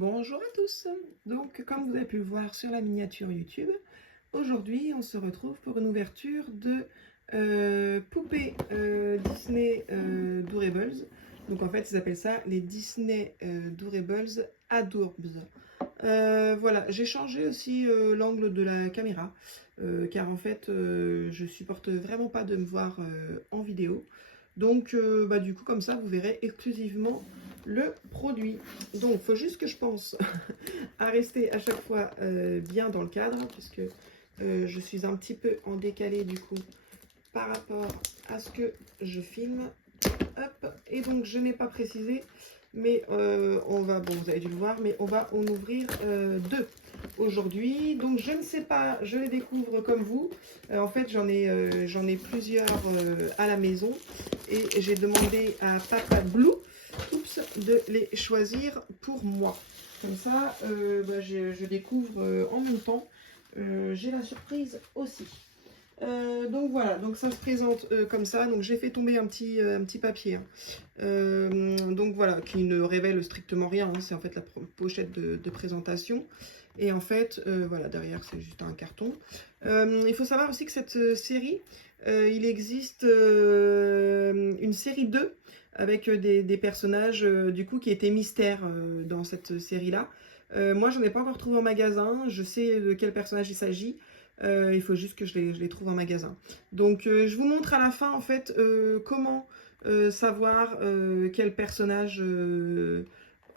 Bonjour à tous. Donc, comme vous avez pu le voir sur la miniature YouTube, aujourd'hui on se retrouve pour une ouverture de poupées Disney Doorables. Donc en fait ils appellent ça les Disney Doorables Adorbs. Voilà, j'ai changé aussi l'angle de la caméra car en fait je supporte vraiment pas de me voir en vidéo. Donc du coup comme ça vous verrez exclusivement le produit. Donc il faut juste que je pense à rester à chaque fois bien dans le cadre puisque je suis un petit peu en décalé du coup par rapport à ce que je filme. Hop, et donc je n'ai pas précisé, mais on va, bon vous avez dû le voir, mais on va en ouvrir deux aujourd'hui. Donc je ne sais pas, je les découvre comme vous. En fait j'en ai plusieurs à la maison et j'ai demandé à Papa Blue de les choisir pour moi. Comme ça je découvre en même temps. J'ai la surprise aussi. Donc voilà, donc ça se présente comme ça. Donc j'ai fait tomber un petit papier, hein. Donc voilà, qui ne révèle strictement rien, hein. C'est en fait la pochette de présentation. Et en fait, voilà, derrière c'est juste un carton. Il faut savoir aussi que cette série, il existe une série 2 avec des personnages du coup qui étaient mystères dans cette série-là. Moi j'en ai pas encore trouvé en magasin, je sais de quel personnage il s'agit. Il faut juste que je les trouve en magasin. Donc je vous montre à la fin en fait comment savoir quel personnage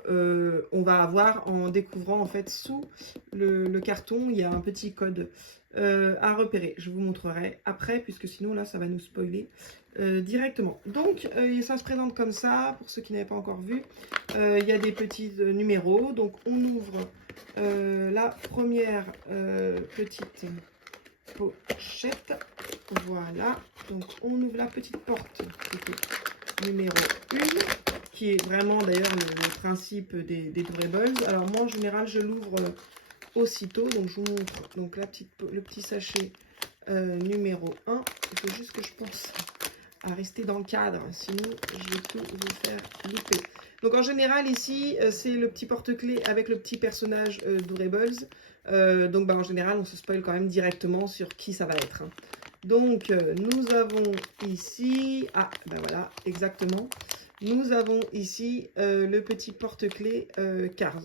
on va avoir en découvrant en fait sous le carton. Il y a un petit code à repérer. Je vous montrerai après puisque sinon là ça va nous spoiler directement. Donc ça se présente comme ça pour ceux qui n'avaient pas encore vu. Il y a des petits numéros. Donc on ouvre la première petite pochette. Voilà, donc on ouvre la petite porte numéro 1 qui est vraiment d'ailleurs le principe des Doorables. Alors moi en général je l'ouvre aussitôt, donc je vous montre donc le petit sachet numéro 1. Il faut juste que je pense à rester dans le cadre, sinon je vais tout vous faire louper. Donc en général ici c'est le petit porte-clés avec le petit personnage Doorables. Donc en général on se spoil quand même directement sur qui ça va être, hein. Donc nous avons ici, voilà exactement, nous avons ici le petit porte-clés Cars.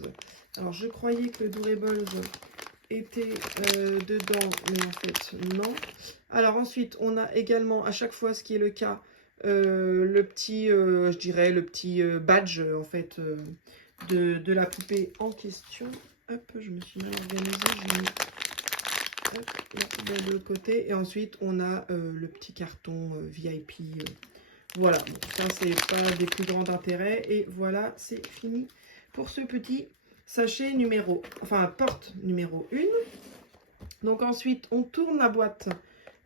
Alors je croyais que le Doorables était dedans, mais en fait non. Alors ensuite on a également à chaque fois, ce qui est le cas, le petit, je dirais le petit badge en fait de la poupée en question. Hop, je me suis mal organisée, j'ai mis de l'autre côté. Et ensuite on a le petit carton VIP. Voilà, bon, ça c'est pas des plus grands intérêts. Et voilà, c'est fini pour ce petit sachet numéro, enfin porte numéro 1. Donc ensuite on tourne la boîte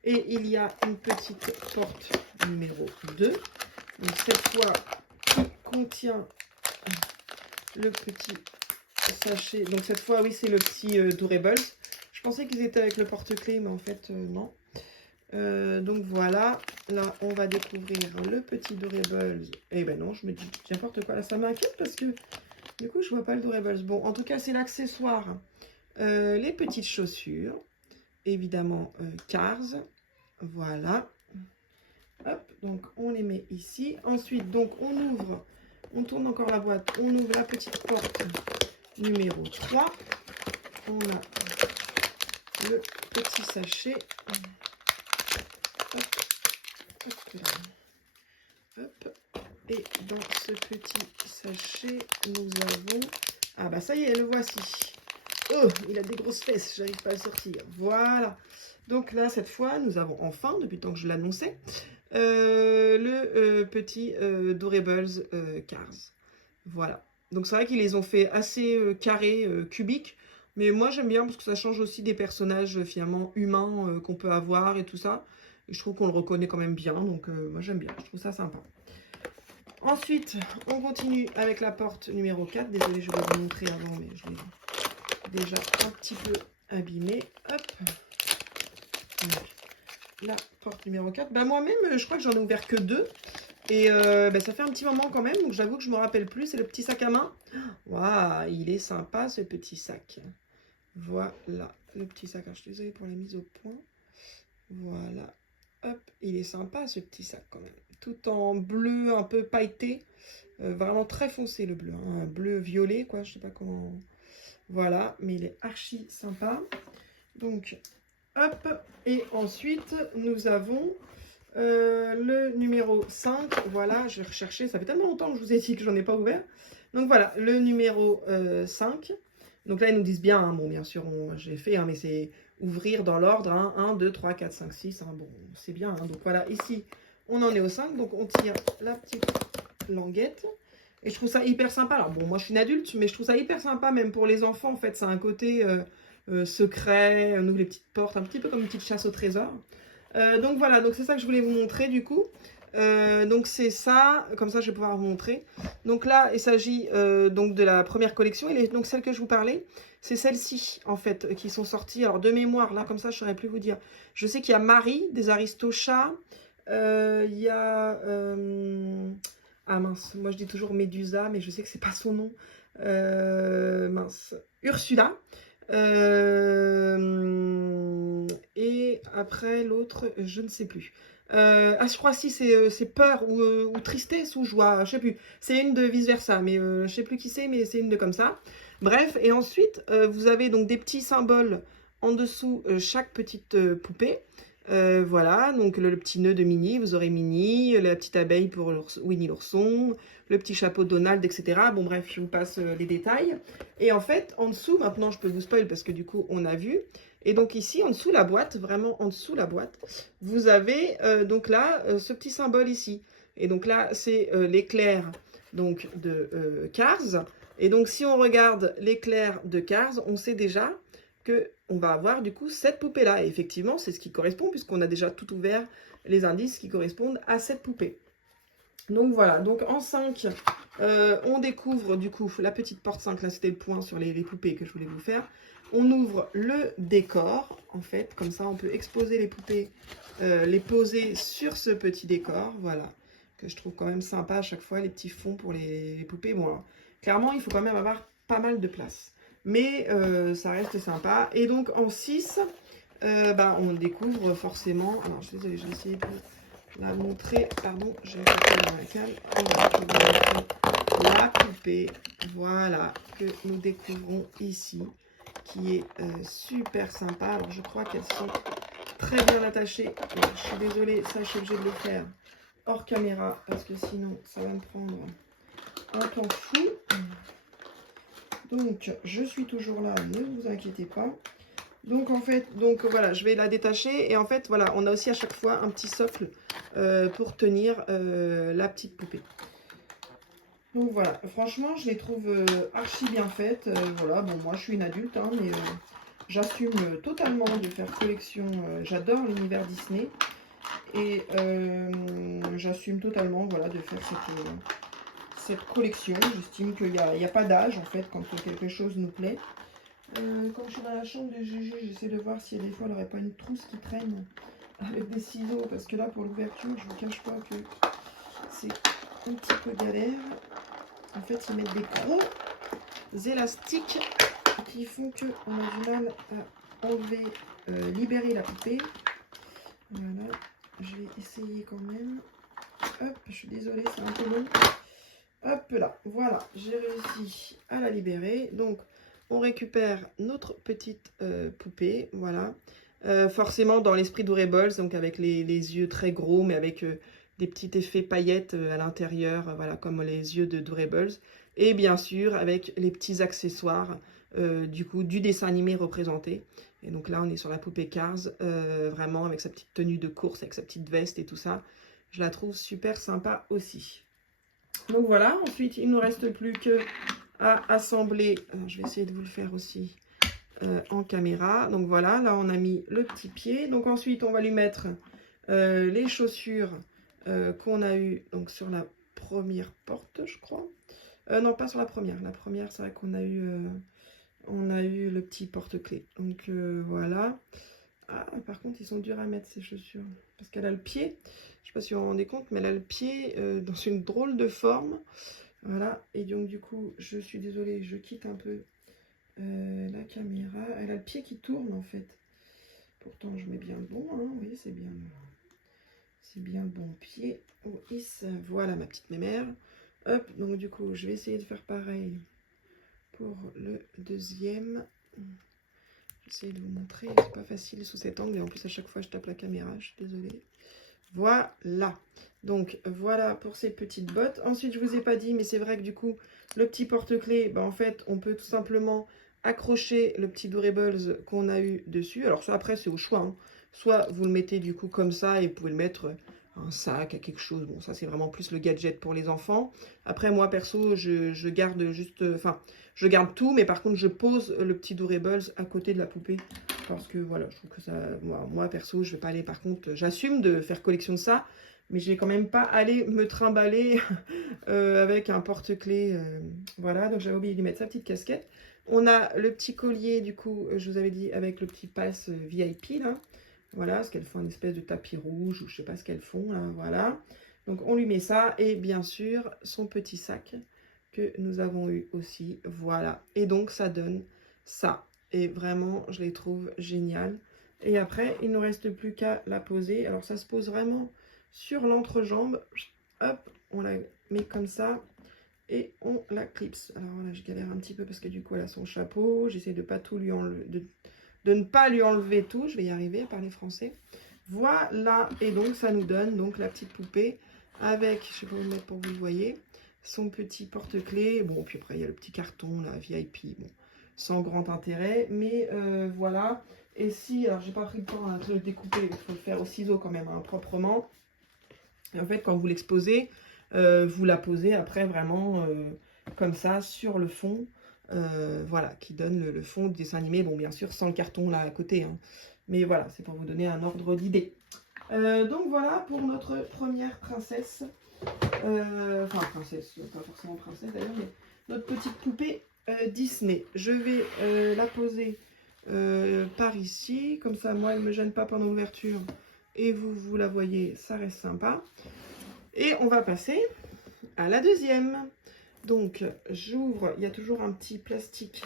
et il y a une petite porte numéro 2. Donc cette fois qui contient le petit sachet. Donc cette fois oui c'est le petit Doorables. Je pensais qu'ils étaient avec le porte-clés, mais en fait non. Donc voilà, là on va découvrir le petit Doorables. Et ben non, je me dis n'importe quoi, là ça m'inquiète parce que du coup je vois pas le Doorables. Bon, en tout cas c'est l'accessoire, les petites chaussures, évidemment Cars, voilà. Hop, donc on les met ici. Ensuite donc on ouvre, on tourne encore la boîte, on ouvre la petite porte numéro 3. On a le petit sachet. Hop, hop, hop. Et dans ce petit sachet, nous avons... Ah bah ça y est, le voici. Oh, il a des grosses fesses, j'arrive pas à le sortir. Voilà. Donc là, cette fois, nous avons enfin, depuis le temps que je l'annonçais, le petit Doorables Cars. Voilà. Donc c'est vrai qu'ils les ont fait assez carrés, cubiques. Mais moi j'aime bien parce que ça change aussi des personnages finalement humains qu'on peut avoir et tout ça. Et je trouve qu'on le reconnaît quand même bien. Donc moi j'aime bien, je trouve ça sympa. Ensuite, on continue avec la porte numéro 4. Désolée, je vais vous montrer avant, mais je l'ai déjà un petit peu abîmée. Hop. Donc, la porte numéro 4. Bah moi-même, je crois que j'en ai ouvert que 2. Et ça fait un petit moment quand même, donc j'avoue que je me rappelle plus. C'est le petit sac à main. Waouh, il est sympa ce petit sac. Voilà, le petit sac. Alors, je suis désolée pour la mise au point. Voilà, hop, il est sympa ce petit sac quand même. Tout en bleu un peu pailleté. Vraiment très foncé le bleu, hein. Un bleu violet quoi, je sais pas comment... Voilà, mais il est archi sympa. Donc, hop, et ensuite nous avons le numéro 5. Voilà, je vais rechercher, ça fait tellement longtemps que je vous ai dit que j'en ai pas ouvert. Donc voilà, le numéro 5. Donc là, ils nous disent bien, hein, bon, bien sûr, j'ai fait, hein, mais c'est ouvrir dans l'ordre, hein, 1, 2, 3, 4, 5, 6. Hein, bon, c'est bien. Hein, donc voilà, ici, on en est au 5. Donc on tire la petite languette. Et je trouve ça hyper sympa. Alors bon, moi je suis une adulte, mais je trouve ça hyper sympa, même pour les enfants, en fait. C'est un côté secret, on ouvre les petites portes, un petit peu comme une petite chasse au trésor. Donc voilà, donc c'est ça que je voulais vous montrer du coup. Donc c'est ça, comme ça je vais pouvoir vous montrer. Donc là, il s'agit donc de la première collection, et donc celle que je vous parlais, c'est celle-ci en fait, qui sont sorties. Alors de mémoire, là comme ça je ne saurais plus vous dire. Je sais qu'il y a Marie, des Aristochats, il y a... ah mince, moi je dis toujours Médusa, mais je sais que c'est pas son nom. Mince, Ursula. Et après l'autre, je ne sais plus. Ah, je crois si c'est peur ou tristesse ou joie, je sais plus. C'est une de vice versa, mais je sais plus qui c'est, mais c'est une de comme ça. Bref, et ensuite vous avez donc des petits symboles en dessous chaque petite poupée. Voilà, donc le petit nœud de Minnie, vous aurez Minnie, la petite abeille pour Winnie l'ourson, le petit chapeau de Donald, etc. Bon bref, je vous passe les détails. Et en fait, en dessous, maintenant je peux vous spoil parce que du coup on a vu. Et donc ici, en dessous la boîte, vraiment en dessous la boîte, vous avez donc là ce petit symbole ici. Et donc là, c'est l'éclair donc de Cars. Et donc si on regarde l'éclair de Cars, on sait déjà que on va avoir du coup cette poupée là. Et effectivement, c'est ce qui correspond puisqu'on a déjà tout ouvert les indices qui correspondent à cette poupée. Donc voilà, donc en 5, on découvre du coup la petite porte 5, là c'était le point sur les poupées que je voulais vous faire. On ouvre le décor, en fait, comme ça on peut exposer les poupées, les poser sur ce petit décor, voilà, que je trouve quand même sympa à chaque fois, les petits fonds pour les poupées. Bon, alors, clairement, il faut quand même avoir pas mal de place, mais ça reste sympa. Et donc en 6, on découvre forcément, alors je suis désolée, je vais essayer de la montrer, pardon, j'ai tapé dans la cale. Voilà, je vais vous montrer la poupée, voilà, que nous découvrons ici, qui est super sympa. Alors je crois qu'elles sont très bien attachées. Alors, je suis désolée, ça je suis obligée de le faire hors caméra, parce que sinon ça va me prendre un temps fou. Donc je suis toujours là, ne vous inquiétez pas. Donc en fait, donc voilà, je vais la détacher et en fait voilà, on a aussi à chaque fois un petit socle pour tenir la petite poupée. Donc voilà, franchement je les trouve archi bien faites. Voilà, bon moi je suis une adulte, hein, mais j'assume totalement de faire collection. J'adore l'univers Disney et j'assume totalement voilà de faire cette collection. J'estime qu'il n'y a pas d'âge en fait quand quelque chose nous plaît. Quand je suis dans la chambre de Juju, j'essaie de voir si des fois elle n'aurait pas une trousse qui traîne avec des ciseaux, parce que là pour l'ouverture, je vous cache pas que c'est un petit peu galère. En fait, ils mettent des gros élastiques qui font qu'on a du mal à enlever, libérer la poupée. Voilà, je vais essayer quand même. Hop, je suis désolée, c'est un peu long. Hop là, voilà, j'ai réussi à la libérer. Donc, on récupère notre petite poupée, voilà. Forcément dans l'esprit d'Ourables, donc avec les yeux très gros, mais avec des petits effets paillettes à l'intérieur, voilà, comme les yeux de Durables. Et bien sûr, avec les petits accessoires, du coup, du dessin animé représenté. Et donc là, on est sur la poupée Cars, vraiment avec sa petite tenue de course, avec sa petite veste et tout ça. Je la trouve super sympa aussi. Donc voilà, ensuite il ne nous reste plus que à assembler. Alors, je vais essayer de vous le faire aussi en caméra. Donc voilà, là on a mis le petit pied. Donc ensuite on va lui mettre les chaussures qu'on a eu donc sur la première porte, je crois. Non, pas sur la première. La première, c'est vrai qu'on a eu, on a eu le petit porte-clés. Donc voilà. Ah, par contre, ils sont durs à mettre, ces chaussures. Parce qu'elle a le pied, je sais pas si vous vous rendez compte, mais elle a le pied dans une drôle de forme. Voilà, et donc du coup, je suis désolée, je quitte un peu la caméra. Elle a le pied qui tourne, en fait. Pourtant, je mets bien le bon, hein. Oui, c'est bien le bon pied. Oh, voilà ma petite mémère. Hop, donc du coup, je vais essayer de faire pareil pour le deuxième. J'essaie de vous montrer, c'est pas facile sous cet angle et en plus à chaque fois je tape la caméra, je suis désolée. Voilà, donc voilà pour ces petites bottes. Ensuite je vous ai pas dit, mais c'est vrai que du coup le petit porte-clés, bah, en fait on peut tout simplement accrocher le petit Durables qu'on a eu dessus. Alors ça après c'est au choix, hein. Soit vous le mettez du coup comme ça et vous pouvez le mettre un sac, à quelque chose. Bon ça c'est vraiment plus le gadget pour les enfants. Après moi perso je garde juste, enfin je garde tout, mais par contre je pose le petit Durables à côté de la poupée. Parce que voilà, je trouve que ça, moi perso, je vais pas aller, par contre, j'assume de faire collection de ça, mais je vais quand même pas aller me trimballer avec un porte-clés. Voilà, donc j'avais oublié de lui mettre sa petite casquette. On a le petit collier, du coup, je vous avais dit, avec le petit pass VIP, là. Voilà, parce qu'elles font une espèce de tapis rouge, ou je sais pas ce qu'elles font, là, voilà. Donc on lui met ça, et bien sûr, son petit sac que nous avons eu aussi, voilà. Et donc ça donne ça. Et vraiment, je les trouve géniales. Et après, il ne nous reste plus qu'à la poser. Alors, ça se pose vraiment sur l'entrejambe. Hop, on la met comme ça. Et on la clipse. Alors là, je galère un petit peu parce que du coup, elle a son chapeau. J'essaie de pas tout lui enlever, de ne pas lui enlever tout. Je vais y arriver à parler français. Voilà. Et donc, ça nous donne donc la petite poupée avec, je sais pas où le mettre pour que vous le voyez, son petit porte-clés. Bon, puis après, il y a le petit carton, là, VIP. Bon, sans grand intérêt, mais voilà. Et si, alors j'ai pas pris le temps de le découper, il faut le faire au ciseau quand même, hein, proprement. Et en fait, quand vous l'exposez, vous la posez après vraiment comme ça sur le fond, voilà, qui donne le fond du dessin animé. Bon, bien sûr, sans le carton là à côté, hein. Mais voilà, c'est pour vous donner un ordre d'idée. Donc voilà pour notre première princesse. Enfin, princesse, pas forcément princesse d'ailleurs, mais notre petite poupée Disney. Je vais la poser par ici, comme ça moi elle ne me gêne pas pendant l'ouverture et vous la voyez, ça reste sympa. Et on va passer à la deuxième. Donc j'ouvre, il y a toujours un petit plastique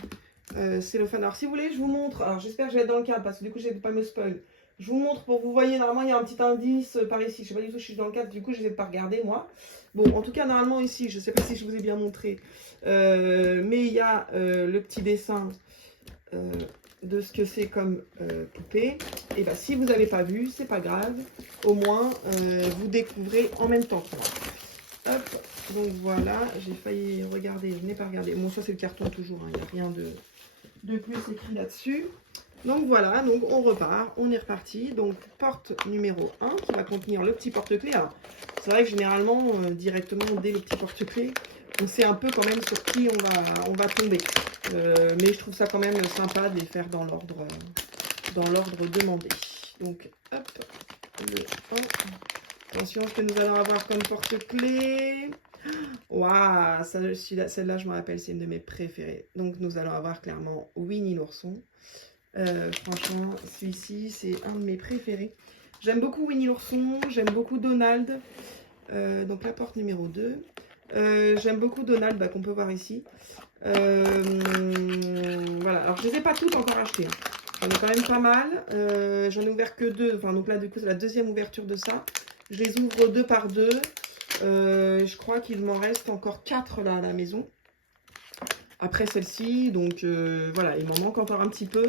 cellophane. Alors si vous voulez, je vous montre, alors j'espère que je vais être dans le cadre parce que du coup je vais pas me spoil. Je vous montre pour que vous voyez, normalement il y a un petit indice par ici, je sais pas du tout si je suis dans le cadre, du coup je vais pas regarder moi. Bon, en tout cas normalement ici, je sais pas si je vous ai bien montré, mais il y a le petit dessin de ce que c'est comme poupée. Et bah si vous n'avez pas vu, c'est pas grave, au moins vous découvrez en même temps que moi. Hop, donc voilà, j'ai failli regarder, je n'ai pas regardé. Bon, ça c'est le carton toujours, il n'y a rien de plus écrit là-dessus. Donc voilà, donc on repart, on est reparti. Donc porte numéro 1 qui va contenir le petit porte-clés. Alors c'est vrai que généralement, directement dès le petit porte-clés, on sait un peu quand même sur qui on va tomber. Mais je trouve ça quand même sympa de les faire dans l'ordre demandé. Donc hop, le 1. Attention, ce que nous allons avoir comme porte-clés. Waouh, celle-là, je me rappelle, c'est une de mes préférées. Donc, nous allons avoir clairement Winnie l'ourson. Franchement, celui-ci, c'est un de mes préférés. J'aime beaucoup Winnie l'ourson, j'aime beaucoup Donald. Donc, la porte numéro 2. J'aime beaucoup Donald, bah, qu'on peut voir ici. Voilà, alors je ne les ai pas toutes encore achetées, hein. J'en ai quand même pas mal. J'en ai ouvert que 2. Enfin, donc là, du coup, c'est la deuxième ouverture de ça. Je les ouvre 2 par 2. Je crois qu'il m'en reste encore 4 là à la maison. Après celle-ci, donc voilà, il m'en manque encore un petit peu.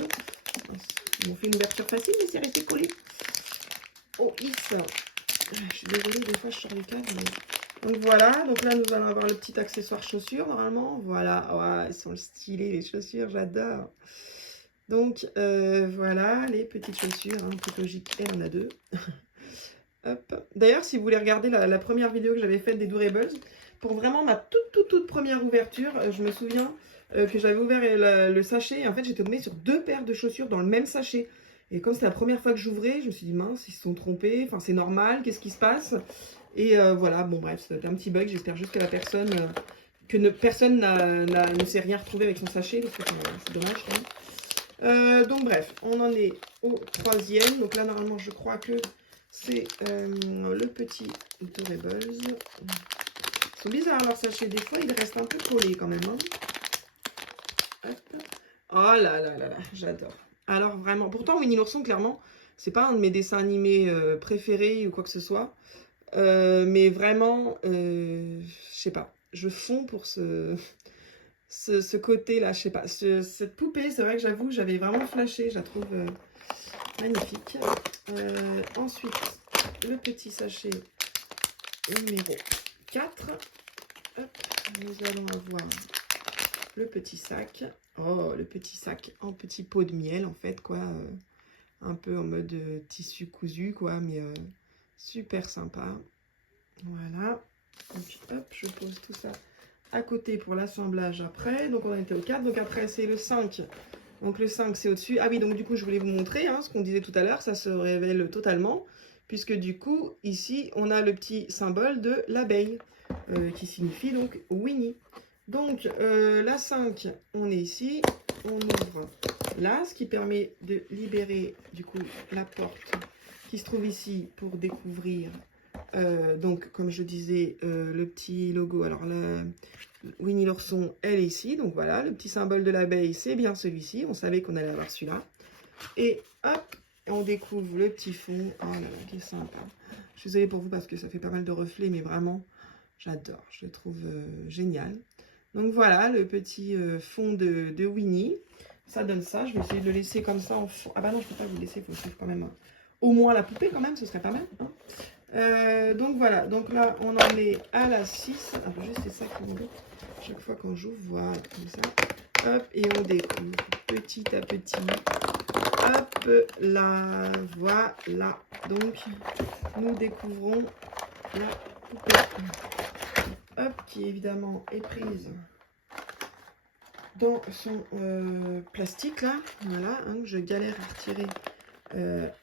Ils m'ont fait une ouverture facile, mais c'est resté collé. Oh, je suis désolée, des fois je sors les câbles. Mais... Donc voilà, donc là nous allons avoir le petit accessoire chaussures normalement. Voilà, ouais, elles sont stylées les chaussures, j'adore. Donc voilà, les petites chaussures, hein, toute logique, elle en a 2. D'ailleurs, si vous voulez regarder la première vidéo que j'avais faite des Durables, pour vraiment ma toute première ouverture, je me souviens que j'avais ouvert le sachet et en fait j'étais tombée sur 2 paires de chaussures dans le même sachet. Et comme c'est la première fois que j'ouvrais, je me suis dit mince, ils se sont trompés, enfin c'est normal, qu'est-ce qui se passe? Et voilà, bon bref, c'était un petit bug, j'espère juste que la personne, personne ne s'est rien retrouvé avec son sachet, parce que c'est dommage quand même. Donc bref, on en est au troisième. Donc là, normalement, je crois que c'est le petit Durables. Ils sont bizarres leurs sachets. Des fois, ils restent un peu collés quand même. Hein. Hop. Oh là là là là, j'adore. Alors vraiment, pourtant Winnie l'ourson, clairement, c'est pas un de mes dessins animés préférés ou quoi que ce soit. Mais vraiment, je sais pas, je fonds pour ce côté-là, je sais pas. Cette poupée, c'est vrai que j'avoue, j'avais vraiment flashé, je la trouve magnifique. Ensuite, le petit sachet numéro 4. Hop, nous allons avoir le petit sac. Oh, le petit sac en petit pot de miel, en fait, quoi. Un peu en mode tissu cousu, quoi, mais super sympa. Voilà. Et puis, hop, je pose tout ça à côté pour l'assemblage après. Donc, on a été au 4. Donc, après, c'est le 5. Donc, le 5, c'est au-dessus. Ah oui, donc, du coup, je voulais vous montrer hein, ce qu'on disait tout à l'heure. Ça se révèle totalement. Puisque, du coup, ici, on a le petit symbole de l'abeille. Qui signifie, donc, Winnie. Donc, la 5, on est ici. On ouvre là, ce qui permet de libérer, du coup, la porte qui se trouve ici pour découvrir... donc, comme je disais, le petit logo. Alors, Winnie l'ourson, elle est ici. Donc, voilà, le petit symbole de l'abeille, c'est bien celui-ci. On savait qu'on allait avoir celui-là. Et hop, on découvre le petit fond. Oh là là, qui est sympa. Je suis désolée pour vous parce que ça fait pas mal de reflets, mais vraiment, j'adore. Je le trouve génial. Donc, voilà, le petit fond de Winnie. Ça donne ça. Je vais essayer de le laisser comme ça en fond. Ah bah non, je peux pas vous laisser. Il faut suivre quand même au moins la poupée quand même. Ce serait pas mal. Hein. Donc voilà, donc là on en est à la 6. Ah, juste c'est ça qui m'embête. Chaque fois quand j'ouvre, voilà, comme ça. Hop, et on découvre petit à petit. Hop là, voilà. Donc nous découvrons la poupée. Hop, qui évidemment est prise dans son plastique là. Voilà, hein, je galère à retirer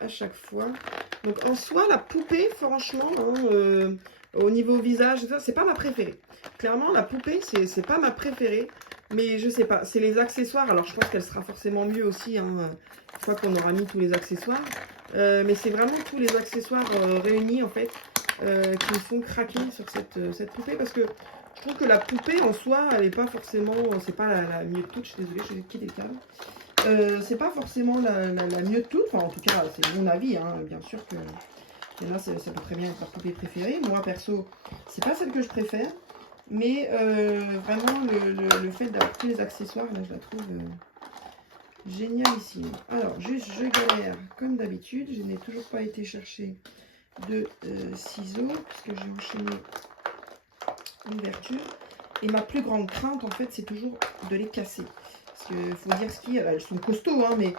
à chaque fois. Donc en soi, la poupée, franchement, hein, au niveau visage, c'est pas ma préférée. Clairement, la poupée, c'est pas ma préférée. Mais je sais pas, c'est les accessoires. Alors je pense qu'elle sera forcément mieux aussi, hein, une fois qu'on aura mis tous les accessoires. Mais c'est vraiment tous les accessoires réunis, en fait, qui me font craquer sur cette poupée. Parce que je trouve que la poupée, en soi, elle n'est pas forcément... C'est pas la mieux de toutes. Je suis désolée, je vais quitter le cadre. C'est pas forcément la mieux de toutes, enfin en tout cas c'est mon avis, hein. Bien sûr que là ça peut très bien être ma poupée préférée. Moi perso, c'est pas celle que je préfère, mais vraiment le fait d'avoir tous les accessoires, là je la trouve génialissime. Alors juste je galère comme d'habitude, je n'ai toujours pas été chercher de ciseaux, puisque j'ai enchaîné l'ouverture. Et ma plus grande crainte en fait c'est toujours de les casser. Parce qu'il faut dire ce qu'il y a, elles sont costauds, hein, mais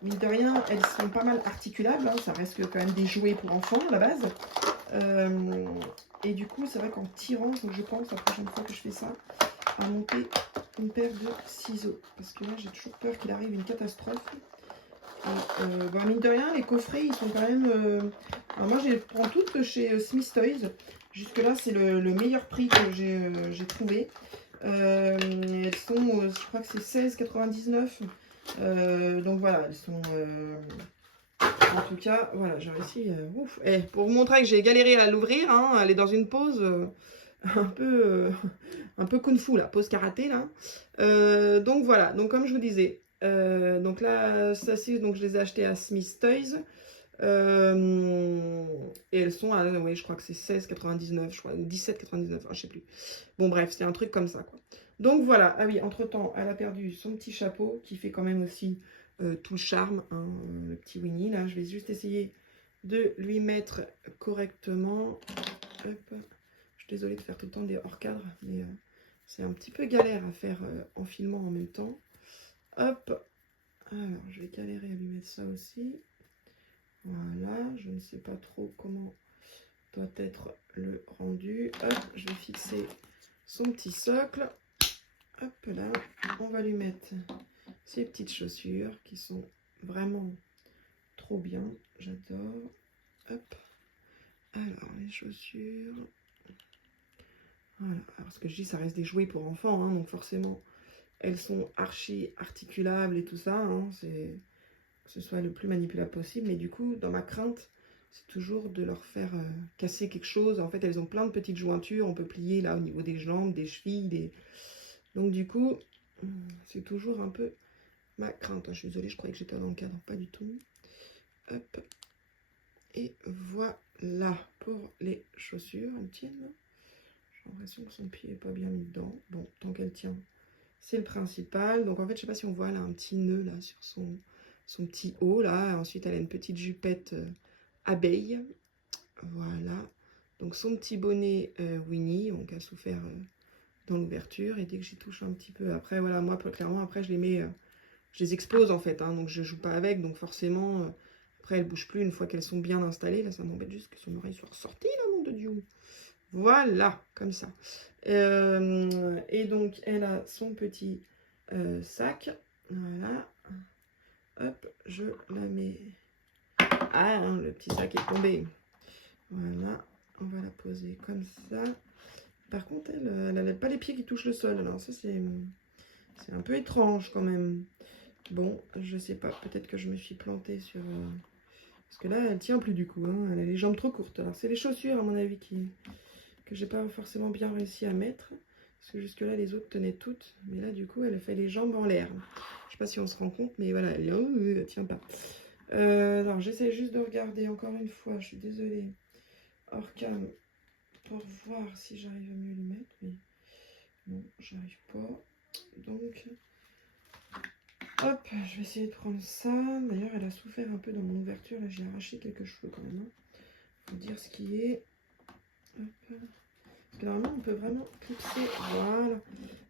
mine de rien, elles sont pas mal articulables. Hein, ça reste quand même des jouets pour enfants à la base. Et du coup, c'est vrai qu'en tirant, donc je pense la prochaine fois que je fais ça, à monter une paire de ciseaux. Parce que là, j'ai toujours peur qu'il arrive une catastrophe. Et, mine de rien, les coffrets, ils sont quand même... Alors moi, je les prends toutes chez Smith Toys. Jusque-là, c'est le meilleur prix que j'ai trouvé. Elles sont, je crois que c'est 16,99. Donc voilà, elles sont... en tout cas, voilà, j'ai réussi... ouf. Pour vous montrer que j'ai galéré à l'ouvrir, hein, elle est dans une pose un peu kung-fu, là, pose karaté, là. Donc voilà, donc comme je vous disais, donc là, ça donc je les ai achetées à Smith Toys. Et elles sont à, oui, je crois que c'est 16,99, je crois, ou 17,99, enfin, je sais plus. Bon, bref, c'est un truc comme ça, quoi. Donc voilà, ah oui, entre-temps, elle a perdu son petit chapeau, qui fait quand même aussi tout le charme, hein, le petit Winnie, là. Je vais juste essayer de lui mettre correctement. Hop. Je suis désolée de faire tout le temps des hors-cadres, mais c'est un petit peu galère à faire en filmant en même temps. Hop. Alors, je vais galérer à lui mettre ça aussi. Voilà, je ne sais pas trop comment doit être le rendu. Hop, je vais fixer son petit socle. Hop là, on va lui mettre ces petites chaussures qui sont vraiment trop bien. J'adore. Hop. Alors, les chaussures. Voilà. Alors, ce que je dis, ça reste des jouets pour enfants, hein, donc forcément, elles sont archi articulables et tout ça, hein, c'est que ce soit le plus manipulable possible. Mais du coup, dans ma crainte, c'est toujours de leur faire casser quelque chose. En fait, elles ont plein de petites jointures, on peut plier là au niveau des jambes, des chevilles, donc du coup, c'est toujours un peu ma crainte. Je suis désolée, je croyais que j'étais dans le cadre, pas du tout. Hop. Et voilà pour les chaussures. Elles tiennent. J'ai l'impression que son pied n'est pas bien mis dedans. Bon, tant qu'elle tient, c'est le principal. Donc en fait, je sais pas si on voit, elle a un petit nœud là sur son petit haut là. Ensuite, elle a une petite jupette abeille. Voilà. Donc son petit bonnet Winnie, donc a souffert dans l'ouverture. Et dès que j'y touche un petit peu, après voilà, moi clairement après je les mets, je les expose en fait, hein, donc je joue pas avec, donc forcément après elles bougent plus une fois qu'elles sont bien installées. Là ça m'embête juste que son oreille soit ressortie là, mon de Dieu. Voilà, comme ça. Et donc elle a son petit sac. Voilà. Hop, je la mets. Ah, hein, le petit sac est tombé. Voilà, on va la poser comme ça. Par contre, elle n'a pas les pieds qui touchent le sol. Alors ça, c'est un peu étrange quand même. Bon, je sais pas. Peut-être que je me suis plantée sur... Parce que là, elle tient plus du coup. Hein. Elle a les jambes trop courtes. Alors c'est les chaussures, à mon avis, que j'ai pas forcément bien réussi à mettre. Parce que jusque-là, les autres tenaient toutes. Mais là, du coup, elle fait les jambes en l'air. Je sais pas si on se rend compte, mais voilà, elle tient pas. Alors, j'essaie juste de regarder encore une fois. Je suis désolée. Hors cam. Pour voir si j'arrive à mieux le mettre, mais non, j'arrive pas. Donc, hop, je vais essayer de prendre ça. D'ailleurs, elle a souffert un peu dans mon ouverture. Là, j'ai arraché quelques cheveux quand même. Faut dire ce qui est. Hop. Parce que normalement, on peut vraiment clipser. Voilà.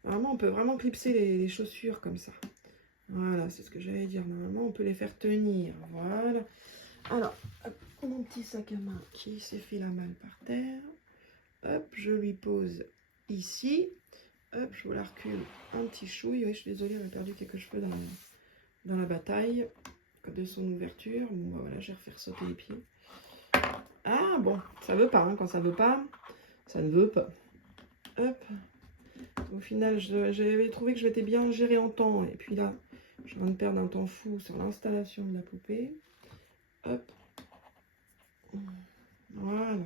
Normalement, on peut vraiment clipser les chaussures comme ça. Voilà, c'est ce que j'allais dire. Normalement, on peut les faire tenir. Voilà. Alors, hop, mon petit sac à main qui s'est fait la malle par terre. Hop, je lui pose ici. Hop, je vous la recule un petit chouille. Oui, je suis désolée, on a perdu quelques cheveux dans la bataille de son ouverture. Bon, bah voilà, je vais refaire sauter les pieds. Ah, bon, ça veut pas. Hein. Quand ça veut pas, ça ne veut pas. Hop. Au final, j'avais trouvé que je m'étais bien gérée en temps. Et puis là, je viens de perdre un temps fou sur l'installation de la poupée. Hop. Voilà.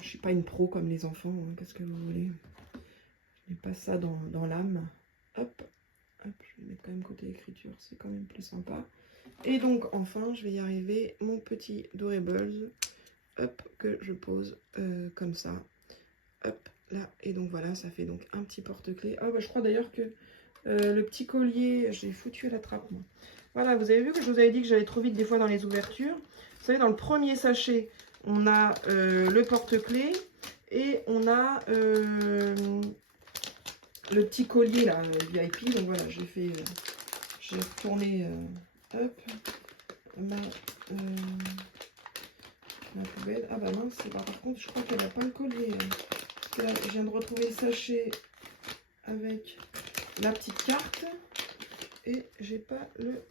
Je suis pas une pro comme les enfants. Hein. Qu'est-ce que vous voulez? Je n'ai pas ça dans l'âme. Hop. Hop, je vais mettre quand même côté écriture, c'est quand même plus sympa. Et donc, enfin, je vais y arriver, mon petit Doorables, hop, que je pose comme ça. Hop, là. Et donc, voilà, ça fait donc un petit porte-clés. Ah, bah, je crois d'ailleurs que le petit collier, j'ai foutu à la trappe, moi. Voilà, vous avez vu que je vous avais dit que j'allais trop vite des fois dans les ouvertures. Vous savez, dans le premier sachet, on a le porte-clés et on a... le petit collier là, VIP. Donc voilà, j'ai retourné hop, ma poubelle. Ah bah mince, par contre, je crois qu'elle n'a pas le collier. Parce que là, je viens de retrouver le sachet avec la petite carte et j'ai pas le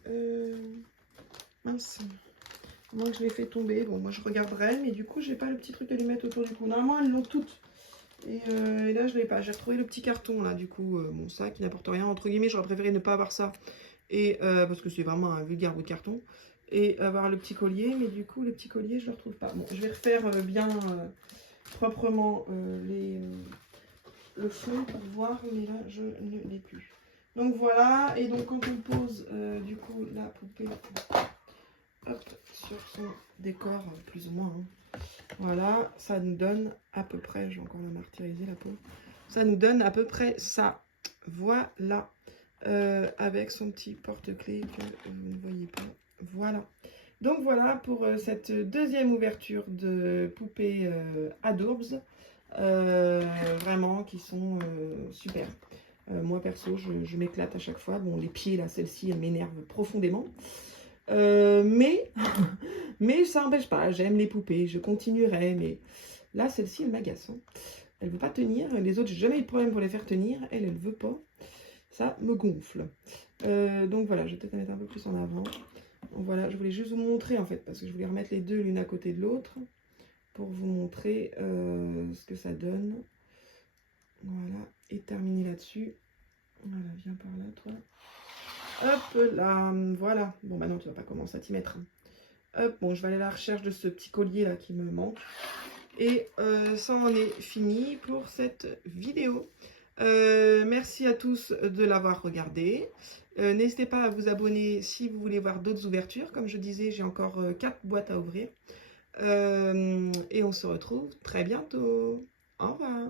mince. Moi, je l'ai fait tomber. Bon, moi, je regarderai, mais du coup, j'ai pas le petit truc à lui mettre autour du cou. Normalement, elles l'ont toutes. Et là, je ne l'ai pas. J'ai retrouvé le petit carton, là, du coup, bon, ça, qui n'apporte rien. Entre guillemets, j'aurais préféré ne pas avoir ça. Et, parce que c'est vraiment un vulgaire bout de carton. Et avoir le petit collier. Mais du coup, le petit collier, je ne le retrouve pas. Bon, je vais refaire bien proprement le fond pour voir. Mais là, je ne l'ai plus. Donc, voilà. Et donc, quand on pose, du coup, la poupée hop, sur son décor, plus ou moins, hein. Voilà, ça nous donne à peu près, je vais encore la martyriser la peau, ça nous donne à peu près ça. Voilà, avec son petit porte-clés que vous ne voyez pas. Voilà. Donc voilà pour cette deuxième ouverture de poupées Adorbs. Vraiment qui sont super. Moi perso, je m'éclate à chaque fois. Bon, les pieds là, celle-ci, elle m'énerve profondément. Mais ça n'empêche pas, j'aime les poupées, je continuerai, mais là, celle-ci, elle m'agace. Hein. Elle ne veut pas tenir, les autres, j'ai jamais eu de problème pour les faire tenir, elle ne veut pas. Ça me gonfle. Donc voilà, je vais peut-être la mettre un peu plus en avant. Donc, voilà, je voulais juste vous montrer, en fait, parce que je voulais remettre les deux l'une à côté de l'autre, pour vous montrer ce que ça donne. Voilà, et terminer là-dessus. Voilà, viens par là, toi. Hop là, voilà. Bon, bah non, tu vas pas commencer à t'y mettre. Hop, bon, je vais aller à la recherche de ce petit collier là qui me manque. Et ça en est fini pour cette vidéo. Merci à tous de l'avoir regardé. N'hésitez pas à vous abonner si vous voulez voir d'autres ouvertures. Comme je disais, j'ai encore 4 boîtes à ouvrir. Et on se retrouve très bientôt. Au revoir.